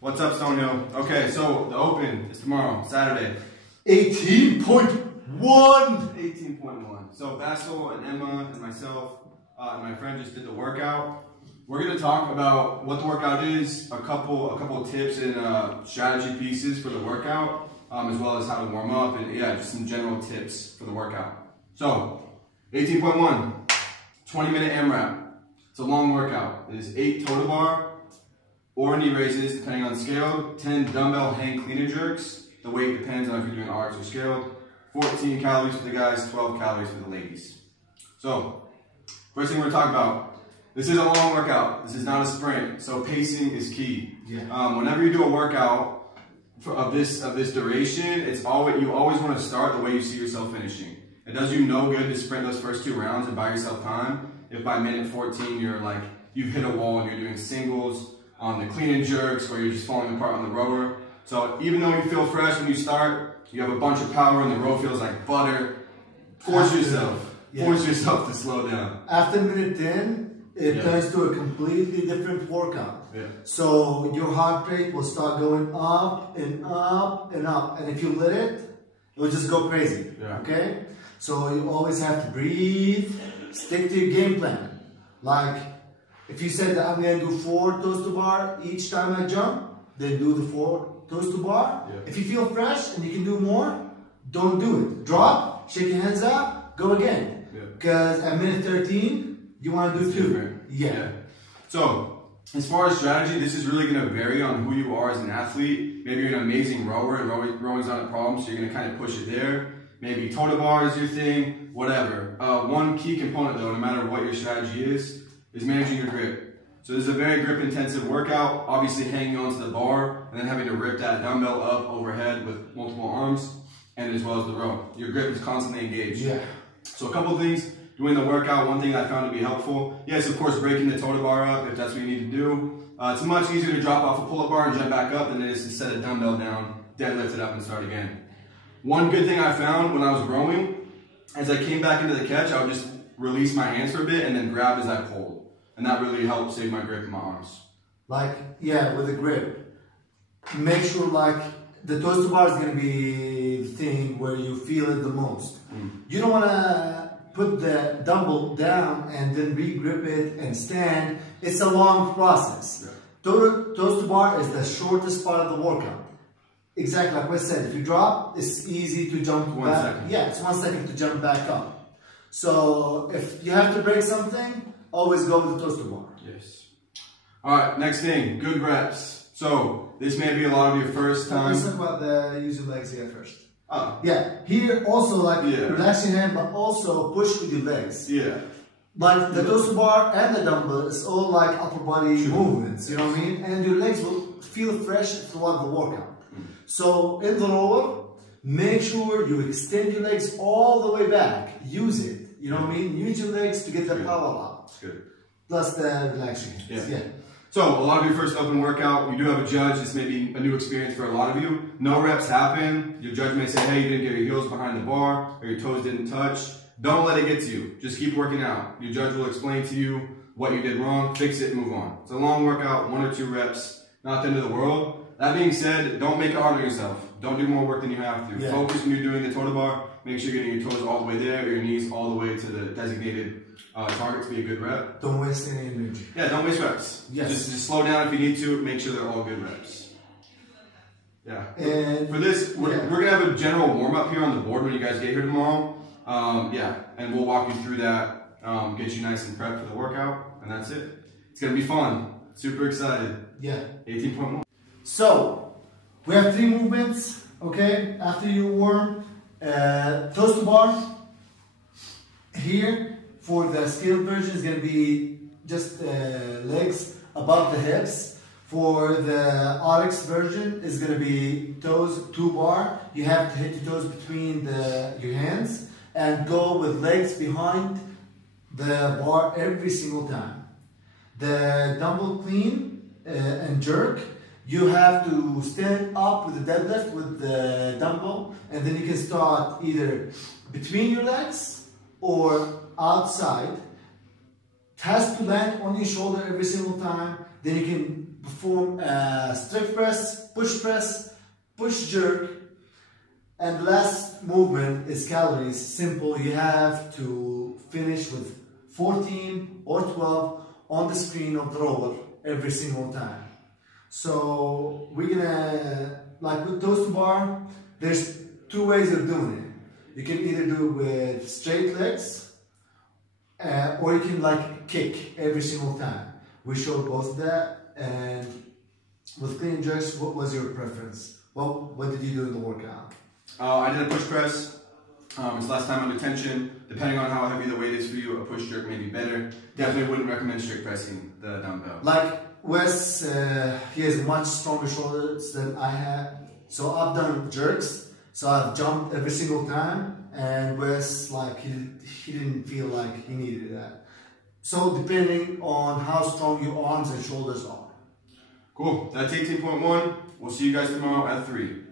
What's up, Stonehill? Okay, so the Open is tomorrow, Saturday. 18.1. 18.1. So Basil and Emma and myself and my friend just did the workout. We're gonna talk about what the workout is, a couple of tips and strategy pieces for the workout, as well as how to warm up, and yeah, just some general tips for the workout. So 18.1, 20-minute AMRAP. It's a long workout. It is 8 total bar or knee raises, depending on scale, 10 dumbbell hang clean and jerks. The weight depends on if you're doing RX or scaled. 14 calories for the guys, 12 calories for the ladies. So, first thing we're gonna talk about, this is a long workout. This is not a sprint, so pacing is key. Yeah. Whenever you do a workout of this duration, you always want to start the way you see yourself finishing. It does you no good to sprint those first 2 rounds and buy yourself time if by minute 14 you've hit a wall and you're doing singles on the clean and jerks or you're just falling apart on the rower. So even though you feel fresh when you start, you have a bunch of power and the row feels like butter, force yourself to slow down. After minute 10, it turns to a completely different workout. Yeah. So your heart rate will start going up and up and up. And if you let it, it will just go crazy. Yeah. Okay? So you always have to breathe, stick to your game plan. Like, if you said that I'm going to do 4 toes to bar each time I jump, then do the 4 toes to bar. Yeah. If you feel fresh and you can do more, don't do it. Drop, shake your hands up, go again. Because at minute 13, you want to do 2. Yeah. So, as far as strategy, this is really going to vary on who you are as an athlete. Maybe you're an amazing rower and rowing's not a problem, so you're going to kind of push it there. Maybe total bar is your thing, whatever. One key component though, no matter what your strategy is managing your grip. So this is a very grip intensive workout, obviously hanging onto the bar and then having to rip that dumbbell up overhead with multiple arms and as well as the row. Your grip is constantly engaged. Yeah. So a couple of things doing the workout, one thing I found to be helpful, yes, of course, breaking the total bar up if that's what you need to do. It's much easier to drop off a pull-up bar and jump back up than it is to set a dumbbell down, deadlift it up and start again. One good thing I found when I was rowing, as I came back into the catch, I would just release my hands for a bit and then grab as I pulled. And that really helped save my grip in my arms. Like, yeah, with the grip. Make sure like the toes to bar is going to be the thing where you feel it the most. You don't want to put the dumbbell down and then re-grip it and stand. It's a long process. Yeah. Toes to bar is the shortest part of the workout. Exactly like I said, if you drop, it's easy to jump One back. second. Yeah, it's 1 second to jump back up. So if you have to break something, always go with the toes to bar. Yes. All right, next thing, good reps. So this may be a lot of your first time. Let's talk about the use your legs here first. Oh. Yeah, here also like relax your hand, but also push with your legs. Yeah. Like the toes to bar and the dumbbell, it's all like upper body movements, you know what I mean? And your legs will feel fresh throughout the workout. So in the rower, make sure you extend your legs all the way back. Use it, you know what I mean? Use your legs to get the power out. That's good. Plus the relaxing hands. Yeah. So a lot of your first open workout, you do have a judge. This may be a new experience for a lot of you. No reps happen. Your judge may say, hey, you didn't get your heels behind the bar or your toes didn't touch. Don't let it get to you. Just keep working out. Your judge will explain to you what you did wrong, fix it, move on. It's a long workout, 1 or 2 reps, not the end of the world. That being said, don't make it hard on yourself. Don't do more work than you have to. Yeah. Focus when you're doing the total bar. Make sure you're getting your toes all the way there, or your knees all the way to the designated target to be a good rep. Don't waste any energy. Yeah, don't waste reps. Yes. Just slow down if you need to. Make sure they're all good reps. Yeah. And for this, we're going to have a general warm-up here on the board when you guys get here tomorrow. And we'll walk you through that, get you nice and prepped for the workout, and that's it. It's going to be fun. Super excited. Yeah. 18.1. So, we have 3 movements, okay? After you warm, toes to bar. Here, for the scaled version, is going to be just legs above the hips. For the RX version, is going to be toes 2 bar. You have to hit your toes between your hands and go with legs behind the bar every single time. The dumbbell clean and jerk, you have to stand up with the deadlift with the dumbbell, and then you can start either between your legs or outside. It has to land on your shoulder every single time. Then you can perform strict press, push jerk, and the last movement is calories. Simple. You have to finish with 14 or 12 on the screen of the rower every single time. So we're gonna, like with toes to bar, there's two ways of doing it. You can either do it with straight legs, or you can like kick every single time. We showed both of that. And with clean jerks, what was your preference? What did you do in the workout? I did a push press. It's less time under tension. Depending on how heavy the weight is for you, a push jerk may be better. Definitely wouldn't recommend strict pressing the dumbbell. Like Wes, he has much stronger shoulders than I have. So I've done jerks. So I've jumped every single time. And Wes, like he didn't feel like he needed that. So depending on how strong your arms and shoulders are. Cool. That's 18.1. We'll see you guys tomorrow at 3.